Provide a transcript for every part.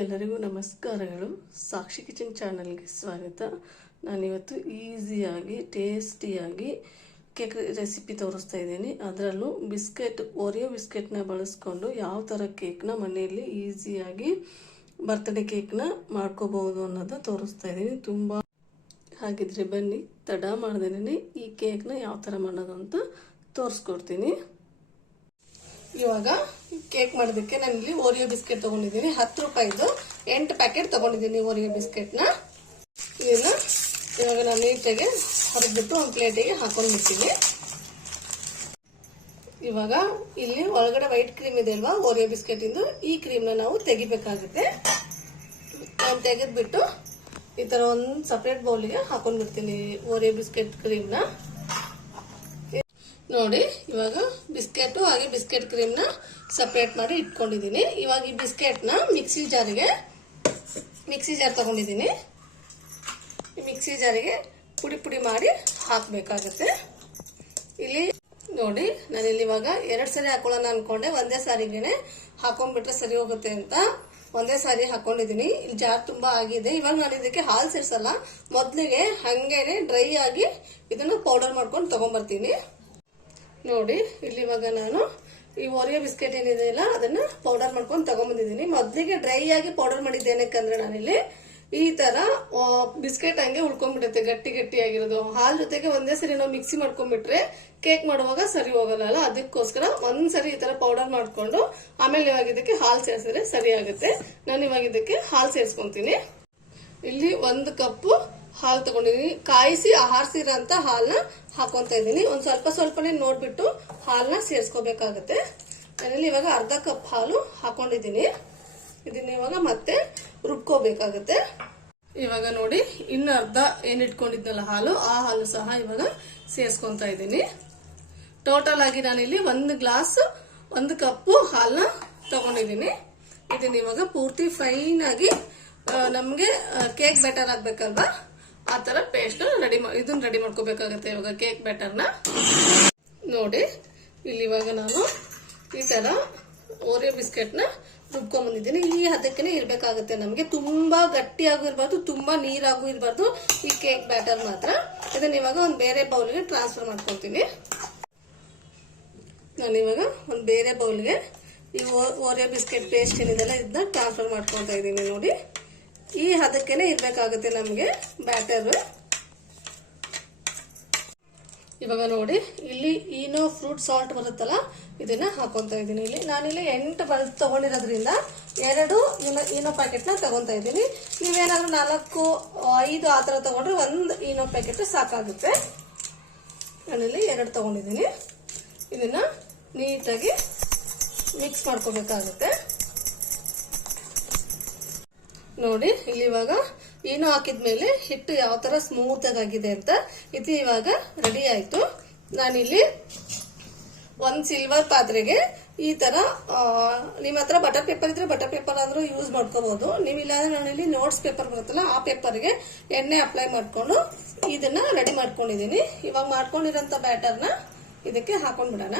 ಎಲ್ಲರಿಗೂ ನಮಸ್ಕಾರಗಳು. ಸಾಕ್ಷಿ ಕಿಚನ್ ಚಾನಲ್ಗೆ ಸ್ವಾಗತ. ನಾನಿವತ್ತು ಈಸಿಯಾಗಿ ಟೇಸ್ಟಿಯಾಗಿ ಕೇಕ್ ರೆಸಿಪಿ ತೋರಿಸ್ತಾ ಇದ್ದೀನಿ. ಅದರಲ್ಲೂ ಓರಿಯೋ ಬಿಸ್ಕೆಟ್ನ ಬಳಸ್ಕೊಂಡು ಯಾವ ಥರ ಕೇಕ್ನ ಮನೆಯಲ್ಲಿ ಈಸಿಯಾಗಿ ಬರ್ತ್ಡೇ ಕೇಕ್ನ ಮಾಡ್ಕೋಬಹುದು ಅನ್ನೋದು ತೋರಿಸ್ತಾ ಇದ್ದೀನಿ. ತುಂಬ ಹಾಗಿದ್ರೆ ಬನ್ನಿ, ತಡ ಮಾಡ್ದೇನೆ ಈ ಕೇಕ್ನ ಯಾವ ಥರ ಮಾಡೋದು ಅಂತ ತೋರಿಸ್ಕೊಡ್ತೀನಿ. ಇವಾಗ ಕೇಕ್ ಮಾಡೋದಕ್ಕೆ ನಾನಿಲ್ಲಿ ಓರಿಯೋ ಬಿಸ್ಕೆಟ್ ತಗೊಂಡಿದ್ದೀನಿ. 10 ರೂಪಾಯಿದು 8 ಪ್ಯಾಕೆಟ್ ತಗೊಂಡಿದ್ದೀನಿ ಓರಿಯೋ ಬಿಸ್ಕೆಟ್ನ. ಇದನ್ನ ಇವಾಗ ನಾನು ನೀಟಾಗಿ ಹೊರಬಿಟ್ಟು ಒಂದು ಪ್ಲೇಟಿಗೆ ಹಾಕೊಂಡ್ಬಿಡ್ತೀನಿ. ಇವಾಗ ಇಲ್ಲಿ ಒಳಗಡೆ ವೈಟ್ ಕ್ರೀಮ್ ಇದೆ ಅಲ್ವಾ, ಓರಿಯೋ ಬಿಸ್ಕೆಟ್ ಇಂದು, ಈ ಕ್ರೀಮ್ನ ನಾವು ತೆಗಿಬೇಕಾಗುತ್ತೆ. ನಾನು ತೆಗೆದ್ಬಿಟ್ಟು ಈ ತರ ಒಂದು ಸಪ್ರೇಟ್ ಬೌಲ್ಗೆ ಹಾಕೊಂಡ್ಬಿಡ್ತೀನಿ ಓರಿಯೋ ಬಿಸ್ಕೆಟ್ ಕ್ರೀಮ್ನ. ನೋಡಿ, ಇವಾಗ ಬಿಸ್ಕೆಟ್ ಹಾಗೆ ಬಿಸ್ಕೆಟ್ ಕ್ರೀಮ್ ನ ಸಪರೇಟ್ ಮಾಡಿ ಇಟ್ಕೊಂಡಿದ್ದೀನಿ. ಇವಾಗ ಈ ಬಿಸ್ಕೆಟ್ ನ ಮಿಕ್ಸಿ ಜಾರ್ ತಗೊಂಡಿದ್ದೀನಿ. ಈ ಮಿಕ್ಸಿ ಜಾರಿಗೆ ಪುಡಿ ಮಾಡಿ ಹಾಕಬೇಕಾಗುತ್ತೆ. ಇಲ್ಲಿ ನೋಡಿ, ನಾನಿಲ್ಲಿ ಇವಾಗ 2 ಸರಿ ಹಾಕೊಳ್ಳೋಣ ಅನ್ಕೊಂಡೆ. ಒಂದೇ ಸಾರಿಗೆನೆ ಹಾಕೊಂಡ್ಬಿಟ್ರೆ ಸರಿ ಹೋಗುತ್ತೆ ಅಂತ ಒಂದೇ ಸಾರಿ ಹಾಕೊಂಡಿದ್ದೀನಿ. ಇಲ್ಲಿ ಜಾರ್ ತುಂಬಾ ಆಗಿದೆ. ಇವಾಗ ನಾನು ಇದಕ್ಕೆ ಹಾಲು ಸೇರ್ಸಲ್ಲ, ಮೊದ್ಲಿಗೆ ಹಂಗೇನೆ ಡ್ರೈ ಆಗಿ ಇದನ್ನ ಪೌಡರ್ ಮಾಡ್ಕೊಂಡು ತಗೊಂಡ್ಬರ್ತೀನಿ. ನೋಡಿ, ಇಲ್ಲಿ ಇವಾಗ ನಾನು ಈ ಓರಿಯೋ ಬಿಸ್ಕೆಟ್ ಏನಿದೆ ಅಲ್ಲ ಅದನ್ನ ಪೌಡರ್ ಮಾಡ್ಕೊಂಡು ತಗೊಂಡ್ಬಂದಿದ್ದೀನಿ. ಮೊದ್ಲಿಗೆ ಡ್ರೈ ಆಗಿ ಪೌಡರ್ ಮಾಡಿದ್ದೇನಕ್ಕಂದ್ರೆ ನಾನಿಲ್ಲಿ ಈ ತರ ಬಿಸ್ಕೆಟ್ ಹಂಗೆ ಉಳ್ಕೊಂಡ್ಬಿಡುತ್ತೆ, ಗಟ್ಟಿ ಆಗಿರೋದು. ಹಾಲ್ ಜೊತೆಗೆ ಒಂದೇ ಸರಿ ನಾವು ಮಿಕ್ಸಿ ಮಾಡ್ಕೊಂಡ್ಬಿಟ್ರೆ ಕೇಕ್ ಮಾಡುವಾಗ ಸರಿ ಹೋಗಲ್ಲ. ಅದಕ್ಕೋಸ್ಕರ ಒಂದ್ಸರಿ ಈ ತರ ಪೌಡರ್ ಮಾಡ್ಕೊಂಡು ಆಮೇಲೆ ಇವಾಗ ಇದಕ್ಕೆ ಹಾಲು ಸೇರಿಸಿದ್ರೆ ಸರಿ ಆಗುತ್ತೆ. ನಾನು ಇವಾಗ ಇದಕ್ಕೆ ಹಾಲು ಸೇರಿಸ್ಕೊಂತೀನಿ. ಇಲ್ಲಿ 1 ಕಪ್ ಹಾಲು ತಗೊಂಡಿದ್ದೀನಿ. ಕಾಯಿಸಿ ಆರಿಸಿರೋಂತ ಹಾಲನ್ನ ಹಾಕೊಂತ ಇದ್ದೀನಿ. ಒಂದ್ ಸ್ವಲ್ಪನೇ ನೋಡ್ಬಿಟ್ಟು ಹಾಲನ್ನ ಸೇರಿಸ್ಕೋಬೇಕಾಗತ್ತೆ. ನಾನಿಲ್ಲಿ ಇವಾಗ 1/2 ಕಪ್ ಹಾಲು ಹಾಕೊಂಡಿದ್ದೀನಿ. ಇದನ್ನ ಇವಾಗ ಮತ್ತೆ ರುಬ್ಕೋಬೇಕಾಗತ್ತೆ. ಇವಾಗ ನೋಡಿ, ಇನ್ನು ಅರ್ಧ ಏನ್ ಇಟ್ಕೊಂಡಿದ್ನಲ್ಲ ಹಾಲು, ಆ ಹಾಲು ಸಹ ಇವಾಗ ಸೇರಿಸ್ಕೊಂತ ಇದ್ದೀನಿ. ಟೋಟಲ್ ಆಗಿ ನಾನಿಲ್ಲಿ 1 ಕಪ್ ಹಾಲನ್ನ ತಗೊಂಡಿದ್ದೀನಿ. ಇದನ್ನ ಇವಾಗ ಪೂರ್ತಿ ಫೈನ್ ಆಗಿ ನಮ್ಗೆ ಕೇಕ್ ಬ್ಯಾಟರ್ ಆಗ್ಬೇಕಲ್ವಾ, ಆ ತರ ಪೇಸ್ಟ್ ಇದನ್ನ ರೆಡಿ ಮಾಡ್ಕೋಬೇಕಾಗತ್ತೆ. ಇವಾಗ ಕೇಕ್ ಬ್ಯಾಟರ್ನ ನೋಡಿ, ಇಲ್ಲಿ ಇವಾಗ ನಾನು ಈ ತರ ಓರಿಯೋ ಬಿಸ್ಕೆಟ್ ನ ರುಬ್ಕೊಂಡ್ ಬಂದಿದ್ದೀನಿ. ಈ ಹದಕ್ಕೇನೆ ಇರ್ಬೇಕಾಗತ್ತೆ ನಮ್ಗೆ. ತುಂಬಾ ಗಟ್ಟಿಯಾಗೂ ಇರಬಾರ್ದು, ತುಂಬಾ ನೀರಾಗೂ ಇರಬಾರ್ದು ಈ ಕೇಕ್ ಬ್ಯಾಟರ್ ಮಾತ್ರ. ಇದನ್ನ ಇವಾಗ ಒಂದು ಬೇರೆ ಬೌಲ್ಗೆ ಟ್ರಾನ್ಸ್ಫರ್ ಮಾಡ್ಕೊಳ್ತೀನಿ. ನಾನು ಇವಾಗ ಒಂದು ಬೇರೆ ಬೌಲ್ಗೆ ಈ ಓರಿಯೋ ಬಿಸ್ಕೆಟ್ ಪೇಸ್ಟ್ ಏನಿದೆಲ್ಲ ಇದನ್ನ ಟ್ರಾನ್ಸ್ಫರ್ ಮಾಡ್ಕೊಳ್ತಾ ಇದ್ದೀನಿ. ನೋಡಿ, ಈ ಹದಕ್ಕೇನೆ ಇರ್ಬೇಕಾಗುತ್ತೆ ನಮ್ಗೆ ಬ್ಯಾಟರ್. ಇವಾಗ ನೋಡಿ, ಇಲ್ಲಿ ಈನೋ ಫ್ರೂಟ್ ಸಾಲ್ಟ್ ಬರುತ್ತಲ್ಲ, ಇದನ್ನ ಹಾಕೊಂತ ಇದ್ದೀನಿ. ಇಲ್ಲಿ ನಾನಿಲ್ಲಿ 8 ಬಲ್ಬ್ ತಗೊಂಡಿರೋದ್ರಿಂದ 2 ಈನೋ ಪ್ಯಾಕೆಟ್ ನ ತಗೊಂತ ಇದ್ದೀನಿ. ನೀವೇನಾದ್ರೂ 4, 5 ಆ ತರ ತಗೊಂಡ್ರೆ 1 ಈನೋ ಪ್ಯಾಕೆಟ್ ಸಾಕಾಗುತ್ತೆ. ನಾನಿಲ್ಲಿ 2 ತಗೊಂಡಿದ್ದೀನಿ. ಇದನ್ನ ನೀಟಾಗಿ ಮಿಕ್ಸ್ ಮಾಡ್ಕೋಬೇಕಾಗುತ್ತೆ. ನೋಡಿ, ಇಲ್ಲಿ ಇವಾಗ ಏನು ಹಾಕಿದ್ಮೇಲೆ ಹಿಟ್ಟು ಯಾವ ತರ ಸ್ಮೂತ್ ಆಗಿದೆ ಅಂತ ಇದು ಇವಾಗ ರೆಡಿ ಆಯ್ತು. ನಾನಿಲ್ಲಿ 1 ಸಿಲ್ವರ್ ಪಾತ್ರೆಗೆ ಈ ತರ, ನಿಮ್ಮ ಹತ್ರ ಬಟರ್ ಪೇಪರ್ ಇದ್ರೆ ಬಟರ್ ಪೇಪರ್ ಆದ್ರೂ ಯೂಸ್ ಮಾಡ್ಕೋಬಹುದು. ನೀವಿಲ್ಲ ಅಂದ್ರೆ ನಾನಿಲ್ಲಿ ನೋಟ್ಸ್ ಪೇಪರ್ ಬರುತ್ತಲ್ಲ, ಆ ಪೇಪರ್ಗೆ ಎಣ್ಣೆ ಅಪ್ಲೈ ಮಾಡ್ಕೊಂಡು ಇದನ್ನ ರೆಡಿ ಮಾಡ್ಕೊಂಡಿದೀನಿ. ಇವಾಗ ಮಾಡ್ಕೊಂಡಿರೋಂತ ಬ್ಯಾಟರ್ನ ಇದಕ್ಕೆ ಹಾಕೊಂಡ್ಬಿಡೋಣ.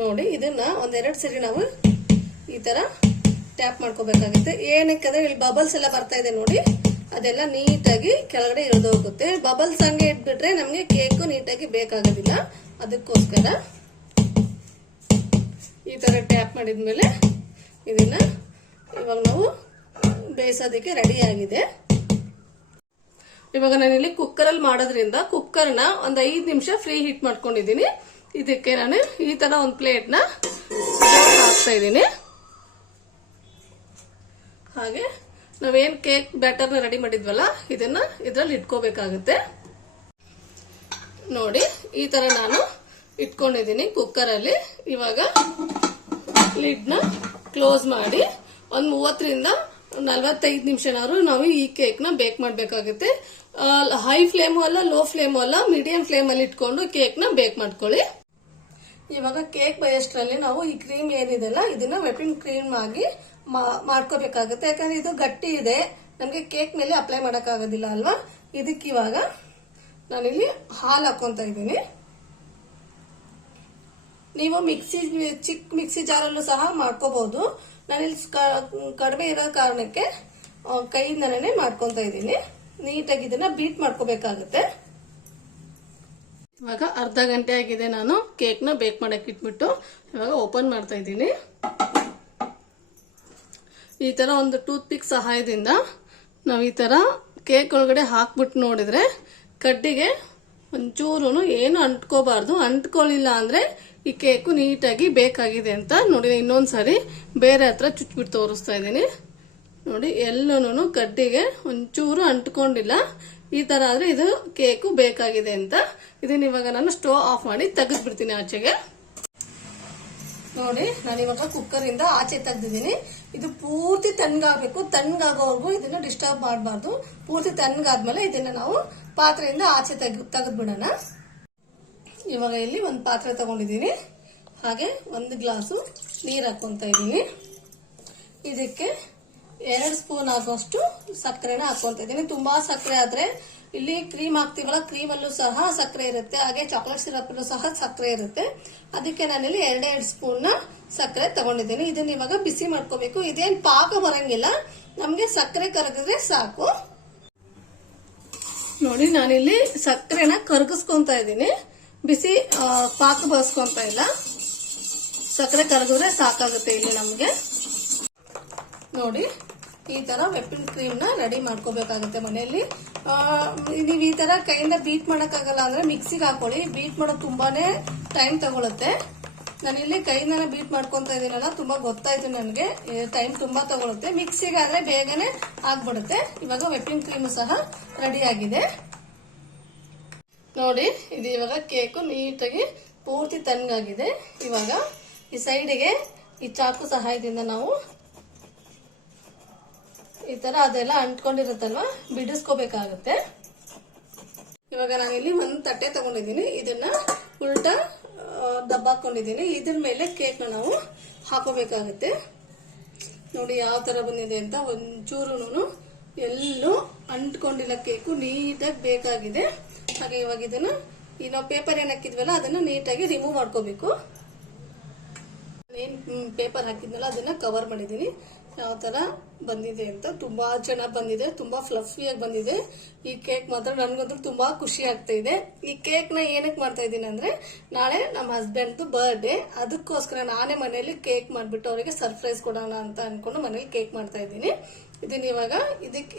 ನೋಡಿ, ಇದನ್ನ 1-2 ಸರಿ ನಾವು ಈ ತರ ಟ್ಯಾಪ್ ಮಾಡ್ಕೋಬೇಕಾಗುತ್ತೆ. ಏನಕ್ಕಂದ್ರೆ ಇಲ್ಲಿ ಬಬಲ್ಸ್ ಎಲ್ಲ ಬರ್ತಾ ಇದೆ ನೋಡಿ, ಅದೆಲ್ಲ ನೀಟಾಗಿ ಕೆಳಗಡೆ ಇಳಿದೋಗುತ್ತೆ. ಬಬಲ್ಸ್ ಹಂಗೆ ಇಟ್ಬಿಟ್ರೆ ನಮ್ಗೆ ಕೇಕ್ ನೀಟಾಗಿ ಬೇಕಾಗೋದಿಲ್ಲ. ಅದಕ್ಕೋಸ್ಕರ ಈ ತರ ಟ್ಯಾಪ್ ಮಾಡಿದ್ಮೇಲೆ ಇದನ್ನ ಇವಾಗ ನಾವು ಬೇಯಿಸೋದಕ್ಕೆ ರೆಡಿ ಆಗಿದೆ. ಇವಾಗ ನಾನಿಲ್ಲಿ ಕುಕ್ಕರಲ್ಲಿ ಮಾಡೋದ್ರಿಂದ ಕುಕ್ಕರ್ನ ಒಂದು 5 ನಿಮಿಷ ಫ್ರೀ ಹೀಟ್ ಮಾಡ್ಕೊಂಡಿದ್ದೀನಿ. ಇದಕ್ಕೆ ನಾನು ಈ ತರ ಒಂದು ಪ್ಲೇಟ್ನ ಹಾಕ್ತಾ ಇದ್ದೀನಿ. ಹಾಗೆ ನಾವೇನ್ ಕೇಕ್ ಬ್ಯಾಟರ್ನ ರೆಡಿ ಮಾಡಿದ್ವಲ್ಲ, ಇದನ್ನ ಇದ್ರಲ್ಲಿ ಇಟ್ಕೋಬೇಕಾಗುತ್ತೆ. ನೋಡಿ, ಈ ತರ ನಾನು ಇಟ್ಕೊಂಡಿದ್ದೀನಿ ಕುಕ್ಕರಲ್ಲಿ. ಇವಾಗ ಲಿಡ್ನ ಕ್ಲೋಸ್ ಮಾಡಿ ಒಂದು 30 ರಿಂದ 45 ನಿಮಿಷನಾದ್ರು ನಾವು ಈ ಕೇಕ್ ನ ಬೇಕ್ ಮಾಡ್ಬೇಕಾಗುತ್ತೆ. ಹೈ ಫ್ಲೇಮು ಅಲ್ಲ, ಲೋ ಫ್ಲೇಮು ಅಲ್ಲ, ಮೀಡಿಯಂ ಫ್ಲೇಮ್ ಅಲ್ಲಿ ಇಟ್ಕೊಂಡು ಕೇಕ್ ನ ಬೇಕ್ ಮಾಡ್ಕೊಳ್ಳಿ. ಇವಾಗ ಕೇಕ್ ಬೇಯೋಷ್ಟ್ರಲ್ಲಿ ನಾವು ಈ ಕ್ರೀಮ್ ಏನಿದೆಲ್ಲ ಇದನ್ನ ವಿಪಿಂಗ್ ಕ್ರೀಮ್ ಆಗಿ ಮಾಡ್ಕೋಬೇಕಾಗುತ್ತೆ. ಯಾಕಂದ್ರೆ ಇದು ಗಟ್ಟಿ ಇದೆ, ನಮ್ಗೆ ಕೇಕ್ ಮೇಲೆ ಅಪ್ಲೈ ಮಾಡಕ್ ಆಗೋದಿಲ್ಲ ಅಲ್ವಾ. ಇದಕ್ಕೆ ಇವಾಗ ನಾನಿಲ್ಲಿ ಹಾಲು ಹಾಕೊಂತ ಇದ್ದೀನಿ. ನೀವು ಚಿಕ್ಕ ಮಿಕ್ಸಿ ಜಾರಲ್ಲೂ ಸಹ ಮಾಡ್ಕೋಬಹುದು. ನಾನಿಲ್ಲಿ ಕಡಿಮೆ ಇರೋ ಕಾರಣಕ್ಕೆ ಕೈಯಿಂದನೇ ಮಾಡ್ಕೊತಾ ಇದ್ದೀನಿ. ನೀಟಾಗಿ ಇದನ್ನ ಬೀಟ್ ಮಾಡ್ಕೋಬೇಕಾಗುತ್ತೆ. ಇವಾಗ ಅರ್ಧ ಗಂಟೆ ಆಗಿದೆ. ನಾನು ಕೇಕ್ನ ಬೇಕ್ ಮಾಡಕ್ಕೆ ಇಟ್ಬಿಟ್ಟು ಇವಾಗ ಓಪನ್ ಮಾಡ್ತಾ ಇದ್ದೀನಿ. ಈ ತರ ಒಂದು ಟೂತ್ ಪಿಕ್ ಸಹಾಯದಿಂದ ನಾವು ಈ ತರ ಕೇಕ್ ಒಳಗಡೆ ಹಾಕ್ಬಿಟ್ಟು ನೋಡಿದ್ರೆ ಕಡ್ಡಿಗೆ ಒಂಚೂರು ಏನು ಅಂಟ್ಕೋಬಾರ್ದು. ಅಂಟ್ಕೊಳ್ಳಿಲ್ಲ ಅಂದ್ರೆ ಈ ಕೇಕು ನೀಟಾಗಿ ಬೇಕಾಗಿದೆ ಅಂತ ನೋಡಿ. ಇನ್ನೊಂದ್ಸರಿ ಬೇರೆ ಹತ್ರ ಚುಚ್ಬಿಟ್ಟು ತೋರಿಸ್ತಾ ಇದ್ದೀನಿ ನೋಡಿ. ಎಲ್ಲೂನು ಕಡ್ಡಿಗೆ ಒಂಚೂರು ಅಂಟ್ಕೊಂಡಿಲ್ಲ. ಈ ತರ ಆದ್ರೆ ಇದು ಕೇಕು ಬೇಕಾಗಿದೆ ಅಂತ. ಇದನ್ನ ಇವಾಗ ನಾನು ಸ್ಟೋವ್ ಆಫ್ ಮಾಡಿ ತೆಗೆದ್ಬಿಡ್ತೀನಿ ಆಚೆಗೆ. ನೋಡಿ ನಾನು ಇವಾಗ ಕುಕ್ಕರ್ ಇಂದ ಆಚೆ ತೆಗ್ದಿದ್ದೀನಿ. ಇದು ಪೂರ್ತಿ ತಣ್ಣಗಾಗಬೇಕು. ತಣ್ಣಗಾಗೋವರೆಗೂ ಇದನ್ನ ಡಿಸ್ಟರ್ಬ್ ಮಾಡಬಾರ್ದು. ಪೂರ್ತಿ ತಣ್ಣಗಾದ್ಮೇಲೆ ಇದನ್ನ ನಾವು ಪಾತ್ರೆಯಿಂದ ಆಚೆ ತೆಗೆದ್ಬಿಡೋಣ. ಇವಾಗ ಇಲ್ಲಿ ಒಂದು ಪಾತ್ರೆ ತಗೊಂಡಿದ್ದೀನಿ. ಹಾಗೆ 1 ಗ್ಲಾಸು ನೀರು ಹಾಕೊಂತ ಇದ್ದೀನಿ. ಇದಕ್ಕೆ 2 ಸ್ಪೂನ್ ಆಗುವಷ್ಟು ಸಕ್ಕರೆನ ಹಾಕೊಂತ ಇದ್ದೀನಿ. ತುಂಬಾ ಸಕ್ಕರೆ ಆದ್ರೆ ಇಲ್ಲಿ ಕ್ರೀಮ್ ಹಾಕ್ತಿವಲ್ಲ, ಕ್ರೀಮ್ ಅಲ್ಲೂ ಸಹ ಸಕ್ಕರೆ ಇರುತ್ತೆ. ಹಾಗೆ ಚಾಕ್ಲೇಟ್ ಸಿರಪ್ ಅಲ್ಲೂ ಸಹ ಸಕ್ಕರೆ ಇರುತ್ತೆ. ಅದಕ್ಕೆ ನಾನಿಲ್ಲಿ 2 ಸ್ಪೂನ್ ಸಕ್ಕರೆ ತಗೊಂಡಿದ್ದೀನಿ. ಇದನ್ನ ಇವಾಗ ಬಿಸಿ ಮಾಡ್ಕೋಬೇಕು. ಇದೇನ್ ಪಾಕ ಬರಂಗಿಲ್ಲ, ನಮ್ಗೆ ಸಕ್ಕರೆ ಕರಗಿದ್ರೆ ಸಾಕು. ನೋಡಿ ನಾನಿಲ್ಲಿ ಸಕ್ಕರೆನ ಕರಗಿಸ್ಕೊಂತ ಇದ್ದೀನಿ. ಬಿಸಿ ಪಾಕ ಬರ್ಸ್ಕೊಂತ ಇಲ್ಲ. ಸಕ್ಕರೆ ಕರಗಿದ್ರೆ ಸಾಕಾಗುತ್ತೆ ಇಲ್ಲಿ ನಮ್ಗೆ. ನೋಡಿ ಈ ತರ ವಿಪ್ಪಿಂಗ್ ಕ್ರೀಮ್ ನ ರೆಡಿ ಮಾಡ್ಕೋಬೇಕಾಗುತ್ತೆ ಮನೆಯಲ್ಲಿ. ನೀವು ಈ ತರ ಕೈಯಿಂದ ಬೀಟ್ ಮಾಡಕ್ಕಾಗಲ್ಲ ಅಂದ್ರೆ ಮಿಕ್ಸಿಗೆ ಹಾಕೊಳ್ಳಿ. ಬೀಟ್ ಮಾಡೋದು ತುಂಬಾನೇ ಟೈಮ್ ತಗೊಳುತ್ತೆ. ನಾನಿಲ್ಲಿ ಕೈಯಿಂದನೇ ಬೀಟ್ ಮಾಡ್ಕೊಂತ ಇದೀನಲ್ಲ, ತುಂಬಾ ಗೊತ್ತಾಯ್ತು ನನಗೆ. ಟೈಮ್ ತುಂಬಾ ತಗೊಳುತ್ತೆ. ಮಿಕ್ಸಿಗೆ ಆದ್ರೆ ಬೇಗನೆ ಆಗ್ಬಿಡುತ್ತೆ. ಇವಾಗ ವಿಪ್ಪಿಂಗ್ ಕ್ರೀಮ್ ಸಹ ರೆಡಿ ಆಗಿದೆ. ನೋಡಿ ಇದು ಇವಾಗ ಕೇಕು ನೀಟಾಗಿ ಪೂರ್ತಿ ತಣ್ಣಗಾಗಿದೆ. ಇವಾಗ ಈ ಸೈಡಿಗೆ ಈ ಚಾಕು ಸಹಾಯದಿಂದ ನಾವು ಈ ತರ ಅದೆಲ್ಲ ಅಂಟ್ಕೊಂಡಿರುತ್ತಲ್ವಾ ಬಿಡಿಸ್ಕೋಬೇಕಾಗುತ್ತೆ. ಇವಾಗ ನಾನಿಲ್ಲಿ ಒಂದು ತಟ್ಟೆ ತಗೊಂಡಿದ್ದೀನಿ. ಇದನ್ನ ಉಲ್ಟಾ ದಬ್ಬಾಕೊಂಡಿದ್ದೀನಿ. ಇದ್ರ ಮೇಲೆ ಕೇಕ್ ನಾವು ಹಾಕೋಬೇಕಾಗುತ್ತೆ. ನೋಡಿ ಯಾವ ತರ ಬಂದಿದೆ ಅಂತ. ಒಂಚೂರು ಎಲ್ಲೂ ಅಂಟ್ಕೊಂಡಿಲ್ಲ. ಕೇಕು ನೀಟಾಗಿ ಬೇಕಾಗಿದೆ. ಹಾಗೆ ಇವಾಗ ಇದನ್ನ ನಾವು ಪೇಪರ್ ಏನ್ ಹಾಕಿದ್ವಲ್ಲ ಅದನ್ನ ನೀಟಾಗಿ ರಿಮೂವ್ ಮಾಡ್ಕೋಬೇಕು. ಏನ್ ಪೇಪರ್ ಹಾಕಿದ್ನಲ್ಲ ಅದನ್ನ ಕವರ್ ಮಾಡಿದೀನಿ. ಯಾವ ತರ ಬಂದಿದೆ ಅಂತ. ತುಂಬಾ ಚೆನ್ನಾಗಿ ಬಂದಿದೆ. ತುಂಬಾ ಫ್ಲಫಿಯಾಗಿ ಬಂದಿದೆ. ಈ ಕೇಕ್ ಮಾತ್ರ ನನ್ಗಂತೂ ತುಂಬಾ ಖುಷಿ ಆಗ್ತಾ ಇದೆ. ಈ ಕೇಕ್ ನ ಏನಕ್ಕೆ ಮಾಡ್ತಾ ಇದ್ದೀನಿ ಅಂದ್ರೆ ನಾಳೆ ನಮ್ಮ ಹಸ್ಬೆಂಡ್ ಬರ್ಡೇ. ಅದಕ್ಕೋಸ್ಕರ ನಾನೇ ಮನೆಯಲ್ಲಿ ಕೇಕ್ ಮಾಡ್ಬಿಟ್ಟು ಅವರಿಗೆ ಸರ್ಪ್ರೈಸ್ ಕೊಡೋಣ ಅಂತ ಅನ್ಕೊಂಡು ಮನೇಲಿ ಕೇಕ್ ಮಾಡ್ತಾ ಇದ್ದೀನಿ. ಇದನ್ನ ಇವಾಗ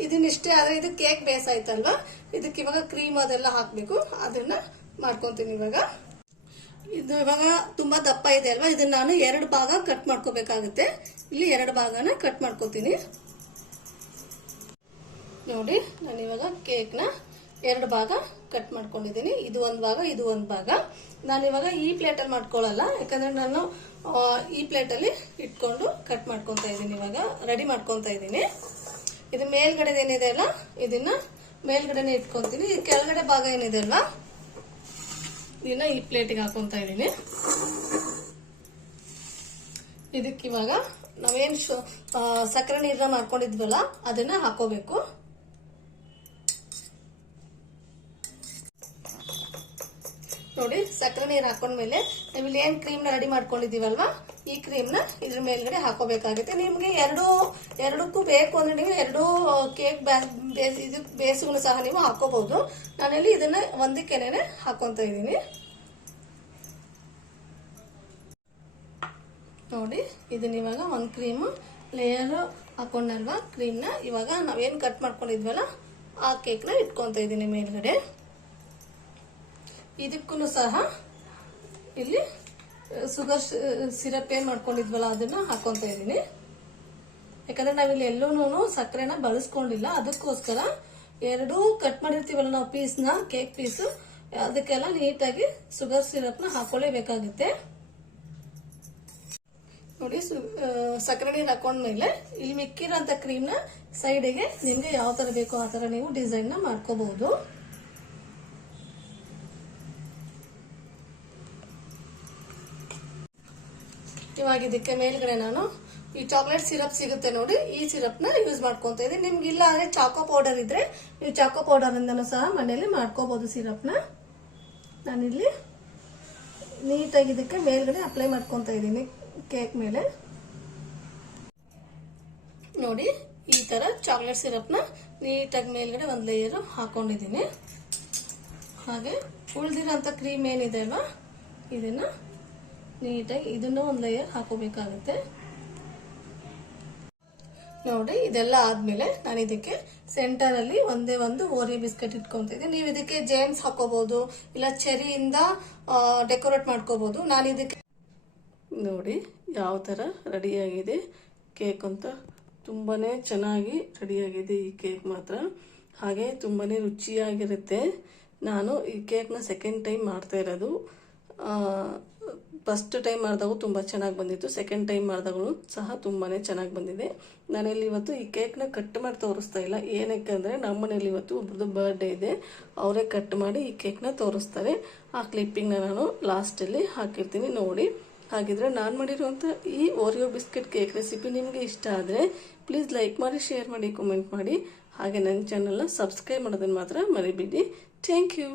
ಇದನ್ನಿಷ್ಟೇ ಆದ್ರೆ ಇದು ಕೇಕ್ ಬೇಸ್ ಆಯ್ತಲ್ವಾ. ಇದಕ್ಕೆ ಇವಾಗ ಕ್ರೀಮ್ ಅದೆಲ್ಲ ಹಾಕ್ಬೇಕು. ಅದನ್ನ ಮಾಡ್ಕೊಂತೀನಿ ಇವಾಗ. ಇದು ಇವಾಗ ತುಂಬಾ ದಪ್ಪ ಇದೆ ಅಲ್ವಾ. ಇದನ್ನ ನಾನು 2 ಭಾಗ ಕಟ್ ಮಾಡ್ಕೋಬೇಕಾಗುತ್ತೆ. ಇಲ್ಲಿ 2 ಭಾಗನ ಕಟ್ ಮಾಡ್ಕೋತೀನಿ. ನೋಡಿ ನಾನು ಇವಾಗ ಕೇಕ್ ನ 2 ಭಾಗ ಕಟ್ ಮಾಡ್ಕೊಂಡಿದ್ದೀನಿ. ಇದು 1 ಭಾಗ, ಇದು 1 ಭಾಗ. ನಾನು ಇವಾಗ ಈ ಪ್ಲೇಟ್ ಅಲ್ಲಿ ಮಾಡ್ಕೊಳ್ಳಲ್ಲ, ಯಾಕಂದ್ರೆ ನಾನು ಈ ಪ್ಲೇಟ್ ಅಲ್ಲಿ ಇಟ್ಕೊಂಡು ಕಟ್ ಮಾಡ್ಕೊಂತ ಇದ್ದೀನಿ. ಇವಾಗ ರೆಡಿ ಮಾಡ್ಕೊಂತ ಇದ್ದೀನಿ. ಇದು ಮೇಲ್ಗಡೆ ಏನಿದೆ ಅಲ್ಲ ಇದನ್ನ ಮೇಲ್ಗಡೆನೆ ಇಟ್ಕೊಂತೀನಿ. ಕೆಳಗಡೆ ಭಾಗ ಏನಿದೆ ಅಲ್ವಾ ಇದನ್ನ ಈ ಪ್ಲೇಟಿಗೆ ಹಾಕೊಂತ ಇದ್ದೀನಿ. ಇದಕ್ಕೆ ಇವಾಗ ನಾವೇನ್ ಸಕ್ಕರೆ ನೀರನ್ನ ಮಾಡ್ಕೊಂಡಿದ್ವಲ್ಲ ಅದನ್ನ ಹಾಕೋಬೇಕು. ನೋಡಿ ಸಕ್ಕರೆ ನೀರು ಹಾಕೊಂಡ್ಮೇಲೆ ನಾವಿಲ್ಲಿ ಏನ್ ಕ್ರೀಮ್ ನ ರೆಡಿ ಮಾಡ್ಕೊಂಡಿದೀವಲ್ವಾ ಈ ಕ್ರೀಮ್ ನ ಇದ್ರ ಮೇಲ್ಗಡೆ ಹಾಕೋಬೇಕಾಗುತ್ತೆ. ನಿಮ್ಗೆ ಎರಡಕ್ಕೂ ಬೇಕು ಅಂದ್ರೆ ನೀವು 2 ಕೇಕ್ ಬೇಸ್ಗೂ ಸಹ ನೀವು ಹಾಕೋಬಹುದು. ನಾನಿಲ್ಲಿ ಇದನ್ನ ಒಂದಕ್ಕೇನೆ ಹಾಕೊಂತ ಇದ್ದೀನಿ. ನೋಡಿ ಇದನ್ನ ಇವಾಗ 1 ಕ್ರೀಮ್ ಲೇಯರ್ ಹಾಕೊಂಡಲ್ವಾ ಕ್ರೀಮ್ ನ ಇವಾಗ ನಾವೇನ್ ಕಟ್ ಮಾಡ್ಕೊಂಡಿದ್ವಲ್ಲ ಆ ಕೇಕ್ ನ ಇಟ್ಕೊಂತ ಇದ್ದೀನಿ ಮೇಲ್ಗಡೆ. ಇದಕ್ಕೂ ಸಹ ಇಲ್ಲಿ ಶುಗರ್ ಸಿರಪ್ ಏನ್ ಮಾಡ್ಕೊಂಡಿದ್ವಲ್ಲ ಅದನ್ನ ಹಾಕೊಂತ ಇದೀನಿ. ಯಾಕಂದ್ರೆ ನಾವಿಲ್ಲಿ ಎಲ್ಲೂನು ಸಕ್ಕರೆನ ಬಳಸ್ಕೊಂಡಿಲ್ಲ. ಅದಕ್ಕೋಸ್ಕರ 2 ಕಟ್ ಮಾಡಿರ್ತೀವಲ್ಲ ನಾವು ಪೀಸ್ ನ ಕೇಕ್ ಪೀಸ್ ಅದಕ್ಕೆಲ್ಲ ನೀಟಾಗಿ ಶುಗರ್ ಸಿರಪ್ ನ ಹಾಕೊಳ್ಳೇಬೇಕಾಗುತ್ತೆ. ನೋಡಿ ಸಕ್ಕರೆ ನೀರು ಹಾಕೊಂಡ್ಮೇಲೆ ಇಲ್ಲಿ ಮಿಕ್ಕಿರೋಂತ ಕ್ರೀಮ್ ನ ಸೈಡಿಗೆ ನಿಮ್ಗೆ ಯಾವ ತರ ಬೇಕೋ ಆ ತರ ನೀವು ಡಿಸೈನ್ ನ ಮಾಡ್ಕೋಬಹುದು. ಇವಾಗ ಇದಕ್ಕೆ ಮೇಲ್ಗಡೆ ನಾನು ಈ ಚಾಕ್ಲೇಟ್ ಸಿರಪ್ ಸಿಗುತ್ತೆ ನೋಡಿ, ಈ ಸಿರಪ್ ನ ಯೂಸ್ ಮಾಡ್ಕೊಂತ ಇದ್ದೀನಿ. ನಿಮ್ಗೆ ಇಲ್ಲ ಅಂದ್ರೆ ಚಾಕೋ ಪೌಡರ್ ಇದ್ರೆ ನೀವು ಚಾಕೋ ಪೌಡರ್ ಇಂದನೂ ಸಹ ಮನೆಯಲ್ಲಿ ಮಾಡ್ಕೋಬಹುದು ಸಿರಪ್ ನ. ನಾನಿಲ್ಲಿ ನೀಟಾಗಿ ಇದಕ್ಕೆ ಮೇಲ್ಗಡೆ ಅಪ್ಲೈ ಮಾಡ್ಕೊತಾ ಇದ್ದೀನಿ ಕೇಕ್ ಮೇಲೆ. ನೋಡಿ ಈ ತರ ಚಾಕ್ಲೇಟ್ ಸಿರಪ್ನ ನೀಟಾಗಿ ಮೇಲ್ಗಡೆ ಒಂದು ಲೇಯರ್ ಹಾಕೊಂಡಿದ್ದೀನಿ. ಹಾಗೆ ಉಳಿದಿರೋಂಥ ಕ್ರೀಮ್ ಏನಿದೆ ಅಲ್ವಾ ಇದನ್ನ ನೀಟಾಗಿ ಇದನ್ನ ಒಂದು ಲೇಯರ್ ಹಾಕೋಬೇಕಾಗುತ್ತೆ. ನೋಡಿ ಇದೆಲ್ಲ ಆದ್ಮೇಲೆ ನಾನು ಇದಕ್ಕೆ ಸೆಂಟರ್ ಅಲ್ಲಿ ಒಂದೇ ಒಂದು ಓರಿಯೋ ಬಿಸ್ಕೆಟ್ ಇಟ್ಕೊಂತ ಇದ್ದೀನಿ. ನೀವು ಇದಕ್ಕೆ ಜೇಮ್ಸ್ ಹಾಕೋಬಹುದು, ಇಲ್ಲ ಚೆರಿಯಿಂದ ಡೆಕೋರೇಟ್ ಮಾಡ್ಕೋಬಹುದು. ನಾನು ಇದಕ್ಕೆ ನೋಡಿ ಯಾವ ತರ ರೆಡಿಯಾಗಿದೆ ಕೇಕ್ ಅಂತ. ತುಂಬಾನೇ ಚೆನ್ನಾಗಿ ರೆಡಿಯಾಗಿದೆ ಈ ಕೇಕ್ ಮಾತ್ರ. ಹಾಗೆ ತುಂಬಾನೇ ರುಚಿಯಾಗಿರುತ್ತೆ. ನಾನು ಈ ಕೇಕ್ನ ಸೆಕೆಂಡ್ ಟೈಮ್ ಮಾಡ್ತಾ ಇರೋದು. ಫಸ್ಟ್ ಟೈಮ್ ಮಾಡಿದಾಗೂ ತುಂಬ ಚೆನ್ನಾಗಿ ಬಂದಿತ್ತು, ಸೆಕೆಂಡ್ ಟೈಮ್ ಮಾಡಿದಾಗೂ ಸಹ ತುಂಬಾನೇ ಚೆನ್ನಾಗಿ ಬಂದಿದೆ. ನಾನಿಲ್ಲಿ ಇವತ್ತು ಈ ಕೇಕ್ನ ಕಟ್ ಮಾಡಿ ತೋರಿಸ್ತಾ ಇಲ್ಲ. ಏನಕ್ಕೆ ಅಂದರೆ ನಮ್ಮ ಮನೇಲಿ ಇವತ್ತು ಒಬ್ರದ್ದು ಬರ್ಡೇ ಇದೆ, ಅವರೇ ಕಟ್ ಮಾಡಿ ಈ ಕೇಕ್ನ ತೋರಿಸ್ತಾರೆ. ಆ ಕ್ಲಿಪ್ಪಿಂಗ್ನ ನಾನು ಲಾಸ್ಟಲ್ಲಿ ಹಾಕಿರ್ತೀನಿ ನೋಡಿ. ಹಾಗಿದ್ರೆ ನಾನು ಮಾಡಿರುವಂಥ ಈ ಓರಿಯೋ ಬಿಸ್ಕೆಟ್ ಕೇಕ್ ರೆಸಿಪಿ ನಿಮಗೆ ಇಷ್ಟ ಆದರೆ ಪ್ಲೀಸ್ ಲೈಕ್ ಮಾಡಿ, ಶೇರ್ ಮಾಡಿ, ಕಮೆಂಟ್ ಮಾಡಿ. ಹಾಗೆ ನನ್ನ ಚಾನಲ್ನ ಸಬ್ಸ್ಕ್ರೈಬ್ ಮಾಡೋದನ್ನು ಮಾತ್ರ ಮರಿಬೇಡಿ. Thank you.